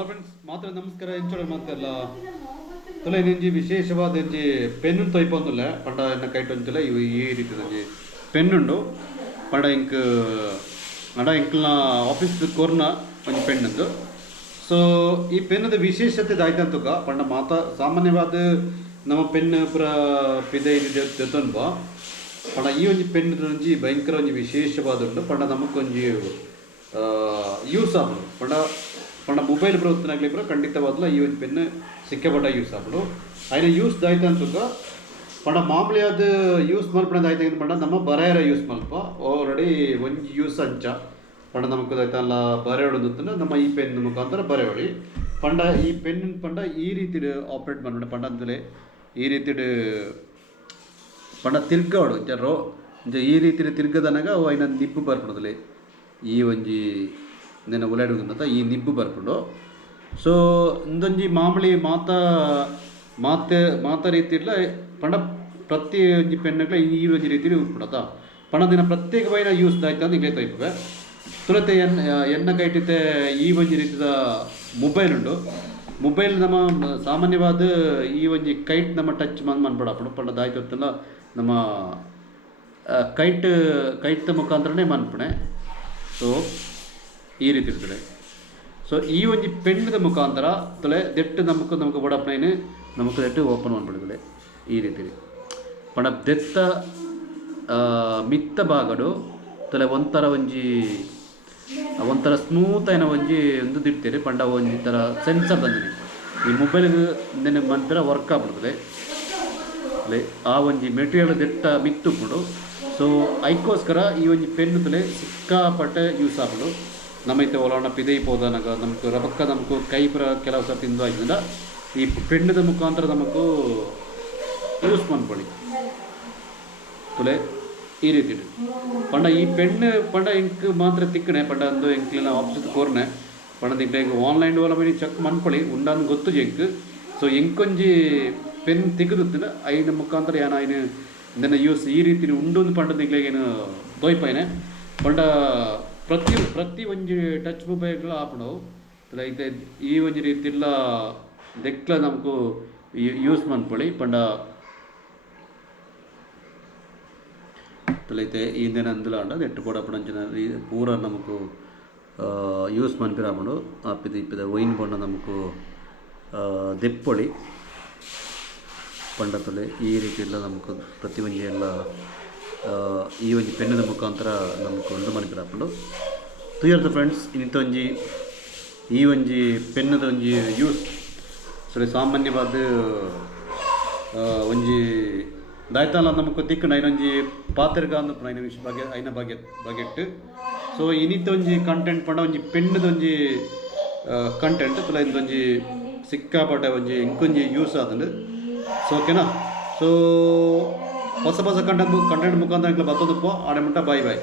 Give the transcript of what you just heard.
Hello friends ಮಾತ್ರ ನಮಸ್ಕಾರ ಎಂಚೋಳ ಮಾತಲ್ಲ ತುಲ ಇನ್ನೊಂಜಿ ವಿಶೇಷವಾದ ಒಂಜಿ ಪೆನ್ನು ತೊಯ್ಪೊಂದುಲ್ಲ ಪಂಡ ಎನ್ನ ಕೈಟ್ ಒಂಚಲ ಇವು ಈ ರೀತಿ ಒಂಜಿ ಪೆನ್ನುಂಡು ಪಂಡ ಇಂಕ್ ಅಡ ಇಂಕ್ಲ ಆಫೀಸ್ ಕೊರ್ನ ಒಂಜಿ ಪೆನ್ನದು ಸೊ ಈ ಪೆನ್ನದ ವಿಶೇಷತೆ ದಾಯ್ತಂತುಗ ಪಂಡ ಮಾತ ಸಾಮಾನ್ಯವಾದ ನಮ್ಮ ಪೆನ್ ಪುರ ಪಿದೆ ದೆತೊನ್ಬ ಪಂಡ ಈ ಒಂಜಿ ಪೆನ್ ಒಂಜಿ ಭಯಂಕರ ಒಂಜಿ ವಿಶೇಷವಾದ ಉಂಟು ಪಂಡ ನಮಕೊಂಜಿ ಯೂಸ್ ಆಪಡು ಪಂಡ ಪಂಡ ಮೊಬೈಲ್ ಬರುತ್ತನಾಗಲಿ ಪುರ ಖಂಡಿತವಾದ್ಲ ಈ ಒಂದು ಪೆನ್ ಸಿಕ್ಕಪಟ್ಟ ಯೂಸ್ ಆಪಡು ಅಯ್ನ ಯೂಸ್ ದಾಯ್ತ ಅಂತುಗ ಪಂಡ ಮಾಮೂಲಿ ಅದು ಯೂಸ್ ಮಲ್ಪಣದ ಆಯ್ತು ಪಂಡ ನಮ್ಮ ಬರೆಯರ ಯೂಸ್ ಮಲ್ಪ ಆಲ್ರೆಡಿ ಒಂಜಿ ಯೂಸ್ ಅಂಚ ಪಂಡ ನಮಕ್ ಆಯ್ತಲ್ಲ ಬರೆಯೋಡು ನಮ್ಮ ಈ ಪೆನ್ ಮುಖಾಂತರ ಬರೆಯೋಳಿ ಪಂಡ ಈ ಪೆನ್ ಪಂಡ ಈ ರೀತಿ ಆಪ್ರೇಟ್ ಮಾಡ್ಬಿಡ ಪಂಡ ಅಂತಲೇ ಈ ರೀತಿ ಪಂಡ ತಿರ್ಗೋಡು ಜರೋ ಈ ರೀತಿ ತಿರ್ಗದನಾಗ ಅವು ಐನ ನಿಬ್ಬು ಬರ್ಬಿಡೋದಲ್ಲಿ ಈ ಒಂಜಿ ನೆನ ಉಲಾಡುವಂತ ಈ ನಿಬ್ಬು ಬರ್ಕೊಂಡು ಸೊ ಇಂದೊಂಜಿ ಮಾಮೂಲಿ ಮಾತ ರೀತಿಲ್ಲ ಪಂಡ ಪ್ರತಿ ಒಂಜಿ ಪೆನ್ನುಗಳ ಈ ಒಂಜಿ ರೀತಿ ಉಪ್ಪುಡತ ಪಂಡ ದಿನ ಪ್ರತ್ಯೇಕವಾದ ಯೂಸ್ ದಾಯ್ತ ಅಂತ ಇಂಗ್ಲೇ ತೊಯ್ಪೆ ತುಲತೆ ಎನ್ನ ಕೈಟಿತೆ ಈ ಒಂಜಿ ರೀತಿಯ ಮೊಬೈಲ್ ಉಂಟು ಮೊಬೈಲ್ ನಮ್ಮ ಸಾಮಾನ್ಯವಾದ ಈ ಒಂಜಿ ಕೈಟ್ ನಮ್ಮ ಟಚ್ ಮನ್ಪಡಪಡು ಪಂಡ ದಾಯ್ತಲ್ಲ ನಮ್ಮ ಕೈಟ್ ಮುಖಾಂತರನೇ ಮನ್ಪಣೆ ಸೊ ಈ ರೀತಿ ಇರ್ತದೆ ಸೊ ಈ ಒಂಜಿ ಪೆನ್ನದ ಮುಖಾಂತರ ತಲೆ ದೆಟ್ಟು ನಮಕ್ ಬಡಪನೇನು ನಮಕ್ ದೆಟ್ಟು ಓಪನ್ ಮಾಡ್ಬಿಡ್ತದೆ ಈ ರೀತಿ ಪಂಡ ದೆತ್ತ ಮಿತ್ತ ಭಾಗಡು ತಲೆ ಒಂಥರ ಸ್ಮೂತ್ ಆಯ್ನ ಒಂಜಿ ಒಂದು ದಿಡ್ತೀರಿ ಪಂಡ ಒಂಜಿ ಥರ ಸೆನ್ಸರ್ ತಂದಿನಿ ಈ ಮೊಬೈಲ್ಗೆ ನೆನೆ ಮನ್ಪಿರ ವರ್ಕ್ ಆಗ್ಬಿಡ್ತದೆ ಅಲ್ಲೇ ಆ ಒಂಜಿ ಮೆಟೀರಿಯಲ್ ದೆಟ್ಟ ಮಿತ್ತುಬಿಡು ಸೊ ಅದಕ್ಕೋಸ್ಕರ ಈ ಒಂಜಿ ಪೆನ್ನು ತಲೆ ಸಿಕ್ಕಾಪಟ್ಟೆ ಯೂಸ್ ಆಗ್ಬಿಡು ನಮ್ಮೈತೆ ಒಲೋಣ ಪಿದೈ ಪೋದನಾಗ ನಮಕ್ ರಬಕ್ಕ ನಮಕು ಕೈ ಪುರ ಕೆಲವು ಸಹ ತಿಂದು ಆಗಿಂದ ಈ ಪೆನ್ನದ ಮುಖಾಂತರ ನಮಕು ಯೂಸ್ ಮಾಡ್ಕೊಳ್ಳಿ ತುಲೆ ಈ ರೀತಿ ಪಂಡ ಈ ಪೆನ್ನು ಪಂಡ ಇಂಕ್ ಮಾತ್ರ ತಿಕ್ಕಣೆ ಪಂಡ ಅಂದು ಇಂಕ್ಲಿನ ಆಪ್ಷನ್ ಕೋರ್ನೆ ಪಂಡ ಇಂಕ್ಲ ಆನ್ಲೈನ್ ಓಲ ಮೇಲೆ ಚೆಕ್ ಮಾಡ್ಕೊಳ್ಳಿ ಉಂಡನ್ನು ಗೊತ್ತು ಎಂಕ್ ಸೊ ಎಂಕೊಂಜಿ ಪೆನ್ ತೆಗೆದುತ್ತಿನ ಐನ ಮುಖಾಂತರ ಏನು ಐನು ಇದನ್ನು ಯೂಸ್ ಈ ರೀತಿ ಉಂಡೊಂದು ಪಂಡದ ಇಂಕ್ಲೇಗೇನು ದೊಯ್ಪೈನೆ ಪಂಡ ಪ್ರತಿ ಒಂಜಿ ಟಚ್ ಮೊಬೈಲ್ಗಳು ಆಪಣವು ಐತೆ ಈ ಒಂಜಿ ರೀತಿಲ್ಲ ದೆಕ್ಲ ನಮಕು ಯೂಸ್ ಮಾಡ್ಕೊಳ್ಳಿ ಪಂಡ ತಲೈತೆ ಈ ದಿನ ಅಂದುಲಾಂಡ ನೆಟ್ಟು ಪಡಪಡಂಚಿನ ಪೂರ ನಮಕು ಯೂಸ್ ಮನ್ಪಿರಾಪಡು ಆಪಿದ ಇಪ್ಪಿದ ವೈನ್ ಬಣ್ಣ ನಮಕು ದೆಪ್ಪೊಳಿ ಪಂಡತಲೆ ಈ ರೀತಿ ಎಲ್ಲ ನಮಕು ಪ್ರತಿ ಒಂಜಿ ಎಲ್ಲ ಈ ಒಂಜಿ ಪೆನ್ನದ ಮುಖಾಂತರ ನಮಕು ಒಂದು ಮನ್ಪಿರಾಪಡು ತುಯರ್ದ ಫ್ರೆಂಡ್ಸ್ ಇಂಥ ಒಂಜಿ ಈ ಒಂಜಿ ಪೆನ್ನದ ಒಂಜಿ ಯೂಸ್ ಸರಿ ಸಾಮಾನ್ಯವಾದ ಒಂಜಿ ದಾಯ್ತಲ್ಲ ನಮಕು ತಿಕ್ಕಣ ಐನೊಂಜಿ ಪಾತ್ರೆಗ ಅಂದು ಐನ ವಿಷಯ ಬಗ್ಗೆ ಐನ ಬಗೆಟ್ ಸೊ ಇನ್ನಿತ್ತ ಒಂಜಿ ಕಂಟೆಂಟ್ ಪಂಡ ಒಂಜಿ ಪೆನ್ನದ ಒಂಜಿ ಕಂಟೆಂಟ್ ತುಲ ಇಂದೊಂಜಿ ಸಿಕ್ಕಾಪಟ್ಟೆ ಒಂಜಿ ಇಂಕೊಂಜಿ ಯೂಸ್ ಆದಂಡು ಸೊ ಓಕೆನಾ ಸೊ ಹೊಸ ಕಂಟೆಂಟ್ ಮುಖಾಂತರ ಬರ್ತದಪ್ಪ ಆಡೆ ಮುಟ್ಟ ಬಾಯ್ ಬಾಯ್.